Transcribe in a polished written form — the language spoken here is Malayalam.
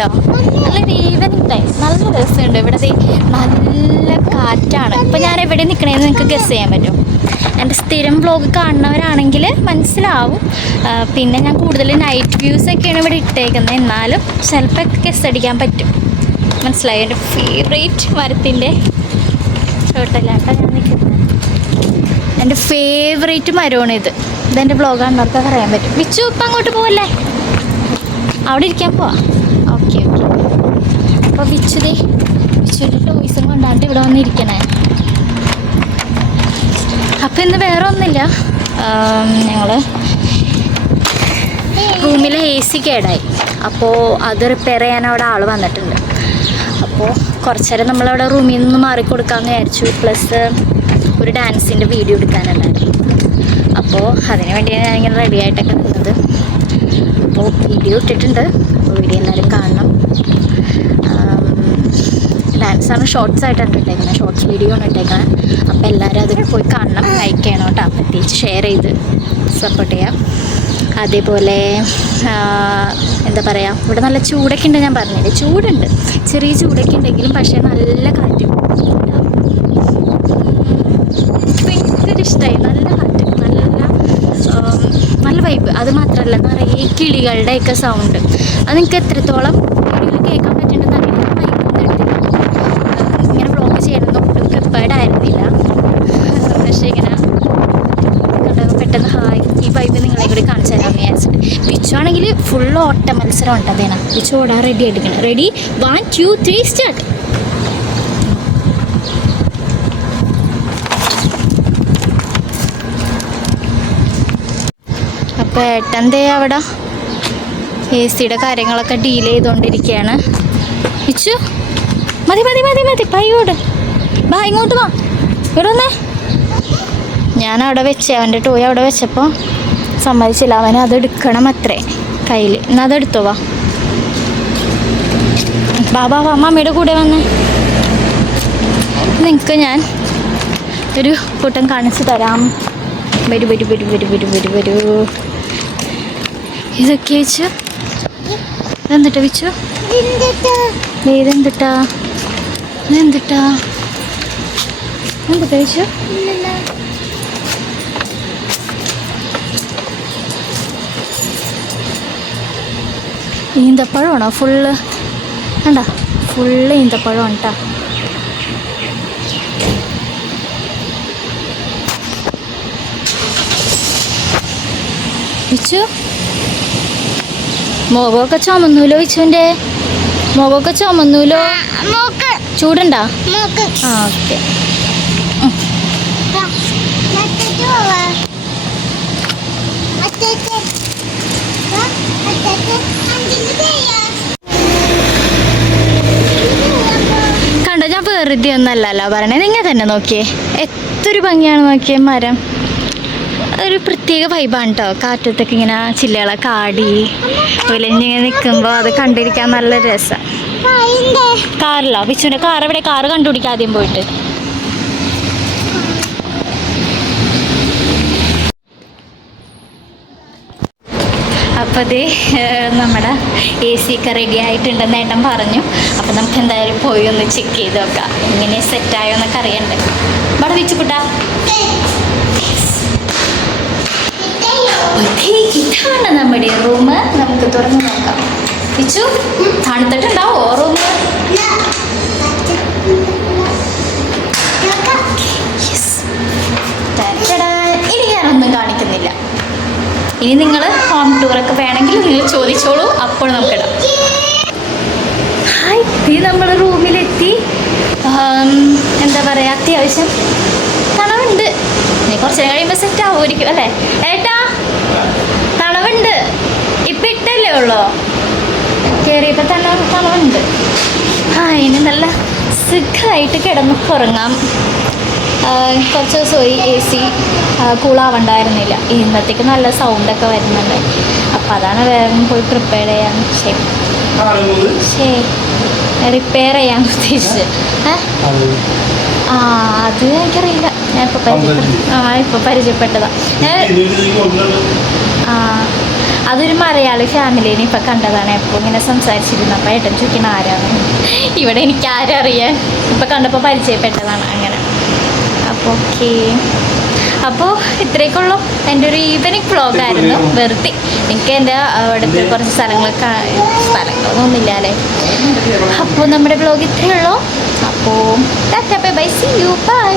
കേട്ടോ. നല്ലൊരു ഈവനിങ് ടൈം, നല്ല രസമുണ്ട് ഇവിടെ. നല്ല കാറ്റാണ്. ഇപ്പം ഞാൻ എവിടെ നിൽക്കണേന്ന് നിങ്ങൾക്ക് ഗസ് ചെയ്യാൻ പറ്റും. എൻ്റെ സ്ഥിരം വ്ലോഗ് കാണുന്നവരാണെങ്കിൽ മനസ്സിലാവും. പിന്നെ ഞാൻ കൂടുതൽ നൈറ്റ് വ്യൂസൊക്കെയാണ് ഇവിടെ ഇട്ടേക്കുന്നത്. എന്നാലും ചിലപ്പോൾ ഗസ് അടിക്കാൻ പറ്റും. മനസ്സിലായി? എൻ്റെ ഫേവറേറ്റ് മരത്തിൻ്റെ ചോട്ടല്ലാട്ടോ ഞാൻ നിൽക്കുന്നത്. എൻ്റെ ഫേവറേറ്റ് മരമാണിത്. ഇതെൻ്റെ വ്ലോഗാണ്, അവർക്ക് അറിയാൻ പറ്റും. വിച്ചു ഇപ്പം അങ്ങോട്ട് പോവല്ലേ, അവിടെ ഇരിക്കാൻ പോവാം. Okay okay. അപ്പോൾ വിച്ചുവിൻ്റെ ടോയ്സും കൊണ്ടാണ്ട് ഇവിടെ വന്നിരിക്കണേ. അപ്പം ഇന്ന് വേറെ ഒന്നുമില്ല, ഞങ്ങൾ റൂമിലെ AC കേടായി. അപ്പോൾ അത് റിപ്പയർ ചെയ്യാൻ അവിടെ ആൾ വന്നിട്ടുണ്ട്. അപ്പോൾ കുറച്ച് നേരം നമ്മളവിടെ റൂമിൽ നിന്ന് മാറിക്കൊടുക്കാമെന്ന് വിചാരിച്ചു. പ്ലസ് ഒരു ഡാൻസിൻ്റെ വീഡിയോ എടുക്കാനുണ്ടായിരുന്നു. അപ്പോൾ അതിന് വേണ്ടിയാണ് ഞാനിങ്ങനെ റെഡി ആയിട്ടൊക്കെ നിന്നത്. അപ്പോൾ വീഡിയോ ഇട്ടിട്ടുണ്ട്. അപ്പോൾ വീഡിയോ എല്ലാവരും കാണണം. ഡാൻസാണ് ഷോർട്സ് ആയിട്ടാണ് ഇട്ടേക്കുന്നത്, ഷോർട്സ് വീഡിയോ ആണ് ഇട്ടേക്കുന്നത്. അപ്പോൾ എല്ലാവരും അതിൽ പോയി കാണണം, ലൈക്ക് ചെയ്യണം കേട്ടോ. പ്രത്യേകിച്ച് ഷെയർ ചെയ്ത് സപ്പോർട്ട് ചെയ്യാം. അതേപോലെ എന്താ പറയുക, ഇവിടെ നല്ല ചൂടൊക്കെ ഉണ്ട്. ഞാൻ പറഞ്ഞില്ലേ, ചൂടുണ്ട്, ചെറിയ ചൂടൊക്കെ ഉണ്ടെങ്കിലും പക്ഷേ നല്ല കാറ്റ്. ഭയങ്കര ഇഷ്ടമായി, നല്ല കാറ്റ്, നല്ല വൈബ്. അത് മാത്രമല്ല നിറയെ കിളികളുടെയൊക്കെ സൗണ്ട്. അത് നിങ്ങൾക്ക് എത്രത്തോളം വീഡിയോയിൽ കേൾക്കാൻ പറ്റുന്നുണ്ടെന്ന് അറിയില്ല. ഇങ്ങനെ വ്ലോഗ് ചെയ്യണമെന്ന് ഒട്ടും പ്രിപ്പയർഡ് ആയിരുന്നില്ല. പക്ഷേ ഇങ്ങനെ പെട്ടെന്ന് ഹായ് ഈ വൈബ് നിങ്ങളെ കൂടി കാണിച്ചു തരാമെന്ന് വിചാരിച്ചിട്ട്. വിച്ചു ആണെങ്കിൽ ഫുൾ ഓട്ട മത്സരം ഉണ്ട്. അതേനാ വിച്ചു ഓടാൻ റെഡി ആയിട്ടിരിക്കണം. Ready 1 2 3 start. അപ്പോൾ ഏട്ടൻ്റെ അവിടെ AC-യുടെ കാര്യങ്ങളൊക്കെ ഡീൽ ചെയ്തുകൊണ്ടിരിക്കുകയാണ്. വിച്ചു മതി മതി മതി മതി പയ്യോട് ബാ, ഇങ്ങോട്ട് വാ, ഇവിടെ വന്നേ. ഞാൻ അവിടെ വെച്ച് അവൻ്റെ ടോയ് അവിടെ വെച്ചപ്പോൾ സമ്മതിച്ചില്ല. അവൻ അത് എടുക്കണം അത്രേ കയ്യിൽ. എന്നാൽ അതെടുത്തോ, വാ ബാബാ വാ, മമ്മിയുടെ കൂടെ വന്നേ. നിങ്ങൾക്ക് ഞാൻ ഒരു കൂട്ടം കാണിച്ചു തരാം. വരൂ വരൂ വരൂ വരൂ വരൂ വരൂ വരൂ. ഇതൊക്കെ വെച്ചു ഇതെന്തിട്ടാ വെച്ചു, ഇതെന്തിട്ടാ ഇതെന്തിട്ടാ എന്തിട്ടാ വെച്ചു. ഈന്തപ്പഴമാണോ ഫുള്ള്? കണ്ട ഫുള്ള് ഈന്തപ്പഴമാണ് കേട്ടോ. വിച്ചു മുഖമൊക്കെ ചുമന്നൂലോ, വിച്ചുവിൻ്റെ മുഖമൊക്കെ ചുമന്നൂലോ. ചൂടുണ്ടോ? ആ ഓക്കെ. കണ്ടോ, ഞാൻ വെറുതെ ഒന്നല്ലല്ലോ പറയണേ. നിങ്ങൾ തന്നെ നോക്കിയേ, എത്തൊരു ഭംഗിയാണ് നോക്കിയേ. മരം ഒരു പ്രത്യേക വൈബാണ് കേട്ടോ. കാറ്റത്തൊക്കെ ഇങ്ങനെ ചില്ലകളൊക്കെ ആടി ഒലിഞ്ഞിങ്ങനെ നിൽക്കുമ്പോൾ അത് കണ്ടിരിക്കാൻ നല്ല രസം. കാറിലോ? വിച്ചുവിൻ്റെ കാർ എവിടെ? കാറ് കണ്ടുപിടിക്കാം ആദ്യം പോയിട്ട്. അപ്പോൾ അത് നമ്മുടെ AC ഒക്കെ റെഡി ആയിട്ടുണ്ടെന്ന് ഏട്ടൻ പറഞ്ഞു. അപ്പോൾ നമുക്ക് എന്തായാലും പോയി ഒന്ന് ചെക്ക് ചെയ്ത് നോക്കാം, ഇങ്ങനെ സെറ്റായോ എന്നൊക്കെ അറിയണ്ടേ. ഇവിടെ വിച്ചുകുട്ടാ, ഇതാണ് നമ്മുടെ റൂം. നമുക്ക് തുറന്ന് നോക്കാം. വിച്ചു തണുത്തിട്ടുണ്ടാവോ റൂം? ഇനി ഞാനൊന്നും കാണിക്കുന്നില്ല. ഇനി നിങ്ങൾ ഹോം ടൂറൊക്കെ വേണമെങ്കിൽ നിങ്ങൾ ചോദിച്ചോളൂ, അപ്പോൾ നമുക്കിടാം. ഹായ്, ഇത് നമ്മൾ റൂമിലെത്തി. എന്താ പറയുക, അത്യാവശ്യം തണവുണ്ട്. ഇനി കുറച്ച് നേരം കഴിയുമ്പോൾ സെറ്റ് ആവുമായിരിക്കും അല്ലേ ഏട്ടാ? തണവുണ്ട്. ഇപ്പം ഇട്ടല്ലേ ഉള്ളൂ, കയറിയപ്പോൾ തന്നെ തണവുണ്ട്. ഇനി നല്ല സുഖമായിട്ട് കിടന്ന് ഉറങ്ങാം. കുറച്ച് ദിവസമായി AC കൂളാവണ്ടായിരുന്നില്ല. ഇന്നത്തേക്ക് നല്ല സൗണ്ടൊക്കെ വരുന്നുണ്ട്. അപ്പം അതാണ് വേഗം പോയി പ്രിപ്പയർ ചെയ്യാൻ റിപ്പയർ ചെയ്യാൻ ഉദ്ദേശിച്ചത്. അത് എനിക്കറിയില്ല. ഞാൻ ഇപ്പോൾ പരിചയപ്പെട്ടതാണ്. അതൊരു മലയാളി ഫാമിലിനെ ഇപ്പം കണ്ടതാണ്. എപ്പോൾ ഇങ്ങനെ സംസാരിച്ചിരുന്നു. അപ്പോൾ ഏട്ടൻ ചോദിക്കുന്ന ആരാണ്, ഇവിടെ എനിക്ക് ആരും അറിയാൻ, ഇപ്പം കണ്ടപ്പോൾ പരിചയപ്പെട്ടതാണ് അങ്ങനെ. അപ്പോൾ ഓക്കെ, അപ്പോൾ ഇത്രയൊക്കെയുള്ളൂ എൻ്റെ ഒരു ഈവനിങ് വ്ളോഗായിരുന്നു. വെറുതെ എനിക്ക് എൻ്റെ അവിടുത്തെ കുറച്ച് സ്ഥലങ്ങളൊന്നുമില്ല അല്ലേ. അപ്പോൾ നമ്മുടെ വ്ളോഗ് ഇത്രയേ ഉള്ളൂ. അപ്പോൾ tata bye bye, see you by.